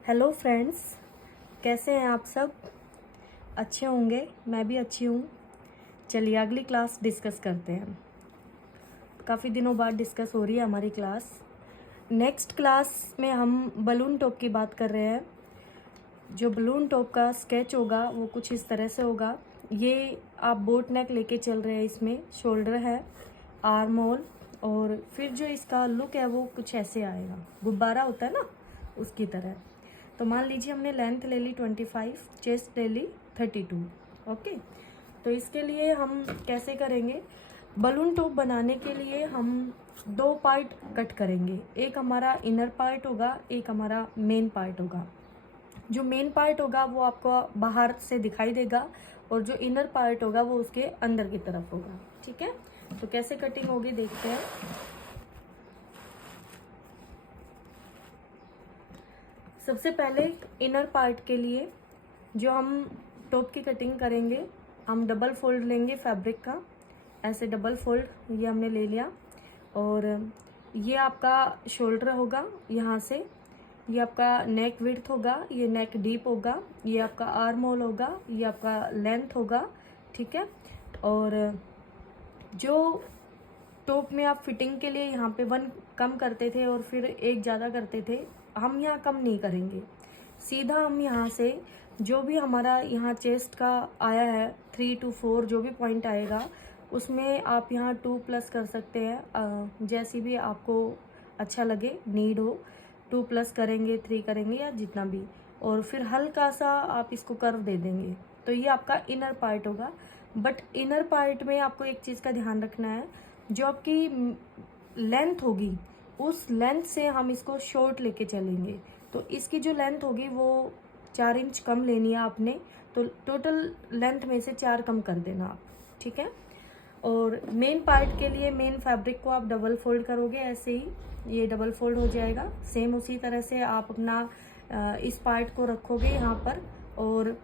Hello friends, कैसे हैं आप सब? अच्छे होंगे, मैं भी अच्छी हूँ। चलिए अगली क्लास डिस्कस करते हैं। काफ़ी दिनों बाद डिस्कस हो रही है हमारी क्लास। नेक्स्ट क्लास में हम बलून टॉप की बात कर रहे हैं। जो बलून टॉप का स्केच होगा वो कुछ इस तरह से होगा। ये आप बोट नेक लेके चल रहे हैं, इसमें शोल्डर है, आर्म होल, और फिर जो इसका लुक है वो कुछ ऐसे आएगा, गुब्बारा होता है ना, उसकी तरह। तो मान लीजिए हमने लेंथ ले ली 25, चेस्ट ले ली 32। ओके, तो इसके लिए हम कैसे करेंगे? बलून टॉप बनाने के लिए हम दो पार्ट कट करेंगे। एक हमारा इनर पार्ट होगा, एक हमारा मेन पार्ट होगा। जो मेन पार्ट होगा वो आपको बाहर से दिखाई देगा, और जो इनर पार्ट होगा वो उसके अंदर की तरफ होगा। ठीक है, तो कैसे कटिंग होगी देखते हैं। सबसे पहले इनर पार्ट के लिए जो हम टॉप की कटिंग करेंगे, हम डबल फोल्ड लेंगे फैब्रिक का। ऐसे डबल फोल्ड ये हमने ले लिया, और ये आपका शोल्डर होगा यहाँ से, ये आपका नेक विड्थ होगा, ये नेक डीप होगा, ये आपका आर्म होल होगा, ये आपका लेंथ होगा। ठीक है, और जो टॉप में आप फिटिंग के लिए यहाँ पे 1 कम करते थे और फिर 1 ज़्यादा करते थे, हम यहाँ कम नहीं करेंगे। सीधा हम यहाँ से जो भी हमारा यहाँ चेस्ट का आया है 3 to 4 जो भी पॉइंट आएगा, उसमें आप यहाँ 2 प्लस कर सकते हैं, जैसी भी आपको अच्छा लगे, नीड हो। 2 प्लस करेंगे, 3 करेंगे, या जितना भी, और फिर हल्का सा आप इसको कर्व दे देंगे। तो ये आपका इनर पार्ट होगा। बट इनर पार्ट में आपको एक चीज़ का ध्यान रखना है, जो आपकी लेंथ होगी उस लेंथ से हम इसको शॉर्ट लेके चलेंगे। तो इसकी जो लेंथ होगी वो 4 इंच कम लेनी है आपने, तो टोटल लेंथ में से 4 कम कर देना आप। ठीक है, और मेन पार्ट के लिए मेन फैब्रिक को आप डबल फोल्ड करोगे, ऐसे ही ये डबल फोल्ड हो जाएगा। सेम उसी तरह से आप अपना इस पार्ट को रखोगे यहाँ पर, और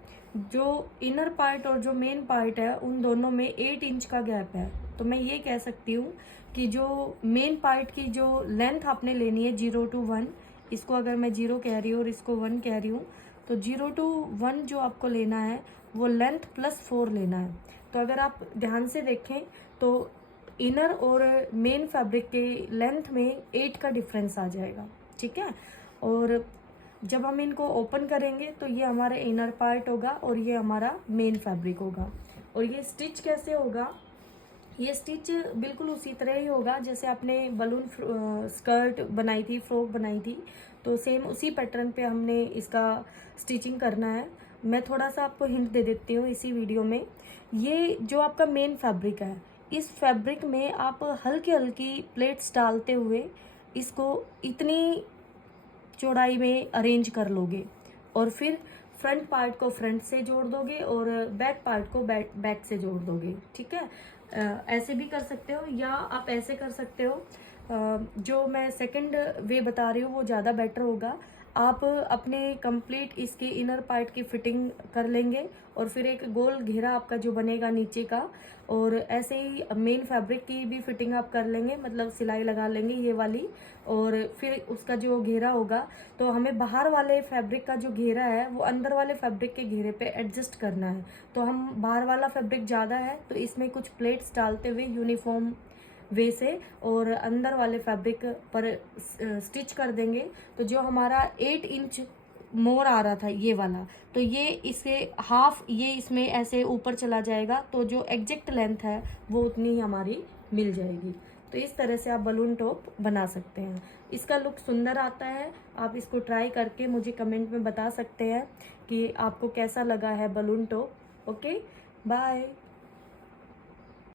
जो इनर पार्ट और जो मेन पार्ट है उन दोनों में 8 इंच का गैप है। तो मैं ये कह सकती हूँ कि जो मेन पार्ट की जो लेंथ आपने लेनी है 0 to 1, इसको अगर मैं 0 कह रही हूँ और इसको 1 कह रही हूँ, तो 0 to 1 जो आपको लेना है वो लेंथ +4 लेना है। तो अगर आप ध्यान से देखें तो इनर और मेन फैब्रिक के लेंथ में 8 का डिफरेंस आ जाएगा। ठीक है, और जब हम इनको ओपन करेंगे तो ये हमारा इनर पार्ट होगा और ये हमारा मेन फैब्रिक होगा। और ये स्टिच कैसे होगा? ये स्टिच बिल्कुल उसी तरह ही होगा जैसे आपने बलून स्कर्ट बनाई थी, फ्रॉक बनाई थी, तो सेम उसी पैटर्न पे हमने इसका स्टिचिंग करना है। मैं थोड़ा सा आपको हिंट दे देती हूँ इसी वीडियो में। ये जो आपका मेन फैब्रिक है, इस फैब्रिक में आप हल्की हल्की प्लेट्स डालते हुए इसको इतनी चौड़ाई में अरेंज कर लोगे, और फिर फ्रंट पार्ट को फ्रंट से जोड़ दोगे और बैक पार्ट को बैक से जोड़ दोगे। ठीक है, ऐसे भी कर सकते हो या आप ऐसे कर सकते हो। जो मैं सेकंड वे बता रही हूँ वो ज़्यादा बेटर होगा। आप अपने कंप्लीट इसके इनर पार्ट की फिटिंग कर लेंगे, और फिर एक गोल घेरा आपका जो बनेगा नीचे का, और ऐसे ही मेन फैब्रिक की भी फिटिंग आप कर लेंगे, मतलब सिलाई लगा लेंगे ये वाली। और फिर उसका जो घेरा होगा, तो हमें बाहर वाले फैब्रिक का जो घेरा है वो अंदर वाले फैब्रिक के घेरे पे एडजस्ट करना है। तो हम बाहर वाला फैब्रिक ज़्यादा है तो इसमें कुछ प्लेट्स डालते हुए यूनिफॉर्म वे से और अंदर वाले फैब्रिक पर स्टिच कर देंगे। तो जो हमारा 8 इंच मोर आ रहा था ये वाला, तो ये इसे हाफ ये इसमें ऐसे ऊपर चला जाएगा, तो जो एग्जैक्ट लेंथ है वो उतनी ही हमारी मिल जाएगी। तो इस तरह से आप बलून टॉप बना सकते हैं। इसका लुक सुंदर आता है। आप इसको ट्राई करके मुझे कमेंट में बता सकते हैं कि आपको कैसा लगा है बलून टॉप। Okay, bye.